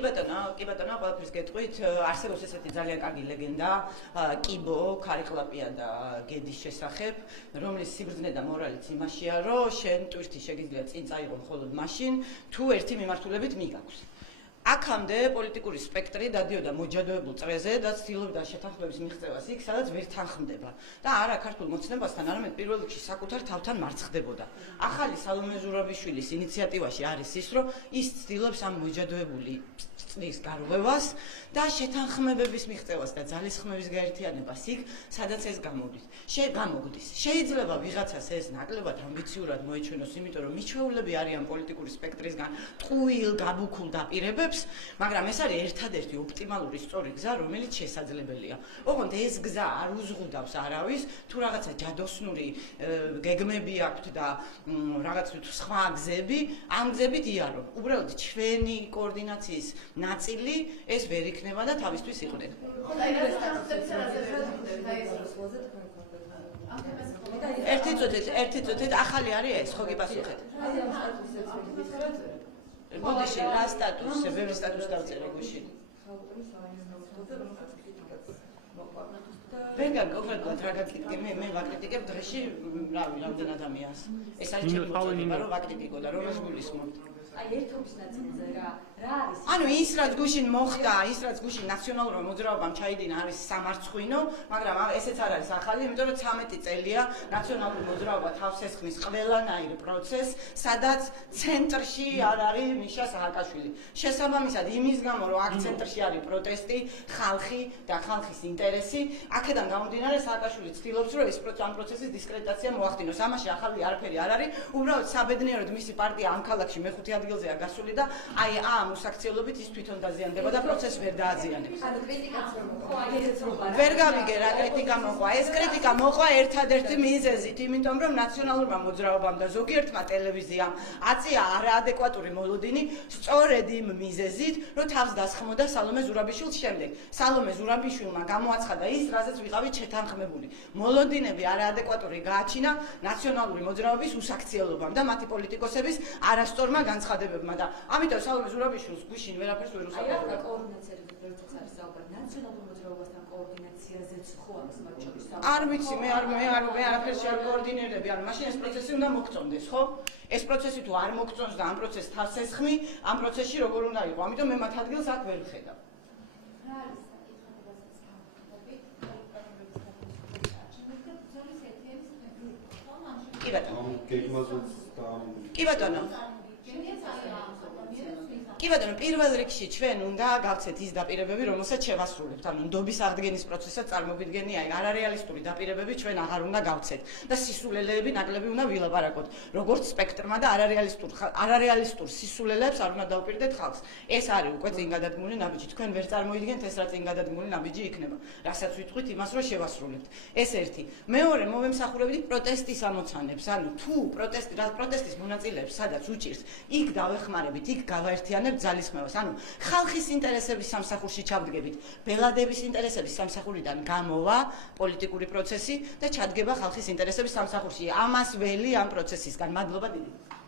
კი ბატონო, ყველაფერს გეტყვით, არსებობს ესეთი ძალიან კარგი ლეგენდა, კიბო, ქარიკლაპია და გედის შესახებ, რომლის სიბრძნე და მორალიც იმაშია, რომ შენ ტვირთი შეგიძლია წინ წაიღო მხოლოდ მაშინ, თუ ერთი მიმართულებით მიგაქვს. აქამდე პოლიტიკური სპექტრი დადიოდა მოჯადოებულ წრეზე და ცდილობდა შეთანხმების მიღწევას იქ, სადაც ვერ თანხმდება და არა ქართულ მოცნებასთან, არამედ პირველ რიგში საკუთარ თავთან მარცხდებოდა. ახალი სალომე ზურაბიშვილის ინიციატივაში არის ის, რომ ის ცდილობს ამ მოჯადოებული წრის გარღვევას და შეთანხმებების მიღწევას და ძალისხმევის გაერთიანებას იქ, სადაც ეს გამოგდის. შეიძლება ვიღაცას ეს ნაკლებად ამბიციურად მოეჩვენოს, იმიტომ რომ მიჩვეულები არიან პოლიტიკური სპექტრისგან ტყუილ, გაბუქულ დაპირებებს, მაგრამ ეს არის ერთადერთი ოპტიმალური სწორი გზა, რომელიც შესაძლებელია. ოღონდ ეს გზა არ უზღუდავს არავის, თუ რაღაცა ჯადოსნური გეგმები აქვთ და რაღაც სხვა გზები, ამ გზებით იარო. უბრალოდ ჩვენი კოორდინაციის ნაწილი ეს ვერ იქნება და თავისთვის იყვნენ. ერთი წუთით ახალი არის ეს, ხო გიპასუხეთ? ბოდიში, რა სტატუსზე, ბევრი სტატუსი დავწერე გუშინ. ვერ კონკრეტულად რა გაკრიტიკე, მე ვაკრიტიკებ დღეში, რამდენ ადამიანს. ეს არის ჩემი მოწოდება, რომ ვაკრიტიკო და რომ გულისხმობთ. აი ერთობის ნაწილზე რა არის? ანუ ის რაც გუშინ მოხდა, ის რაც გუშინ ნაციონალურმა მოძრაობამ ჩაიდინა არის სამარცხვინო, მაგრამ ესეც არ არის ახალი, იმიტომ რომ 13 წელია ნაციონალური მოძრაობა თავს ესხმის ყველანაირ პროცესს, სადაც ცენტრში არ არის მიშა სააკაშვილი. შესაბამისად, იმის გამო რომ აქ ცენტრში არის პროტესტი, ხალხი და ხალხის ინტერესი, აქედან გამომდინარე სააკაშვილი ცდილობს, რომ ეს ამ პროცესის დისკრედიტაცია მოახდინოს. ამაში ახალი არაფერი არ არის, უბრალოდ საბედნიეროდ მისი პარტია ამ ქალაქში მეხუთე ადგილზეა გასული და აი ამ უსაქციელობით ის თვითონ დაზიანდება და პროცესს ვერ დააზიანებს. ვერ გავიგე რა კრიტიკა მოყვა. ეს კრიტიკა მოყვა ერთადერთი მიზეზით, იმიტომ რომ ნაციონალურმა მოძრაობამ და ზოგიერთმა ტელევიზიამ აწია არაადეკვატური მოლოდინი სწორედ იმ მიზეზით, რომ თავს დასხმოდა სალომე ზურაბიშვილს შემდეგ. სალომე ზურაბიშვილმა გამოაცხადა ის, რაზეც ვიყავით შეთანხმებული. მოლოდინები არაადეკვატური გააჩინა ნაციონალური მოძრაობის უსაქციელობამ და მათი პოლიტიკოსების არასწორმა განცხადებებმა და ამიტომ სალომე ზურაბიშვილს გუშინ ვერაფერს ვერ უსაუბრებია. აი რა კოორდინაციაზე ვერც არის საუბარი ნაციონალურ მოძრაობასთან კოორდინაციაზეც ხო აქვს მათ შორის საუბარი. არ ვიცი, მე არაფერში არ კოორდინირები, ანუ მაშინ ეს პროცესი უნდა მოგწონდეს, ხო? ეს პროცესი თუ არ მოგწონს და ამ პროცესს თავს ესხმი, ამ პროცესში როგორ უნდა იყო? ამიტომ მე მათ ადგილს აქ ვერ ვხედავ. რა არის კი ბატონო. კი ბატონო, პირველ რიგში ჩვენ უნდა გავცეთ ის დაპირებები, რომელსაც შევასრულებთ. ანუ ნდობის აღდგენის პროცესად წარმოვიდგენია, არარეალისტური დაპირებები ჩვენ აღარ უნდა გავცეთ და სისულელეები ნაკლები უნდა ვილაპარაკოთ. როგორც სპექტრმა და არარეალისტურ სისულელეებს არ უნდა დავპირდეთ ხალხს. ეს არის უკვე წინ გადადგმული ნაბიჯი. თქვენ ვერ წარმოიდგენთ ეს რა წინ გადადგმული ნაბიჯი იქნება. რასაც ვიტყვით იმას, რომ შევასრულებთ. ეს ერთი. მეორე, მოვემსახურებდით პროტესტის ამოცანებს. ანუ თუ პროტესტის მონაწილეებს სადაც უჭირს, იქ დავეხმარებით, იქ გავაერთიანებთ ძალისხმევას. ანუ ხალხის ინტერესების სამსახურში ჩავდგებით, ბელადების ინტერესების სამსახურიდან გამოვა პოლიტიკური პროცესი და ჩადგება ხალხის ინტერესების სამსახურში. ამას ველი ამ პროცესისგან. მადლობა დიდი.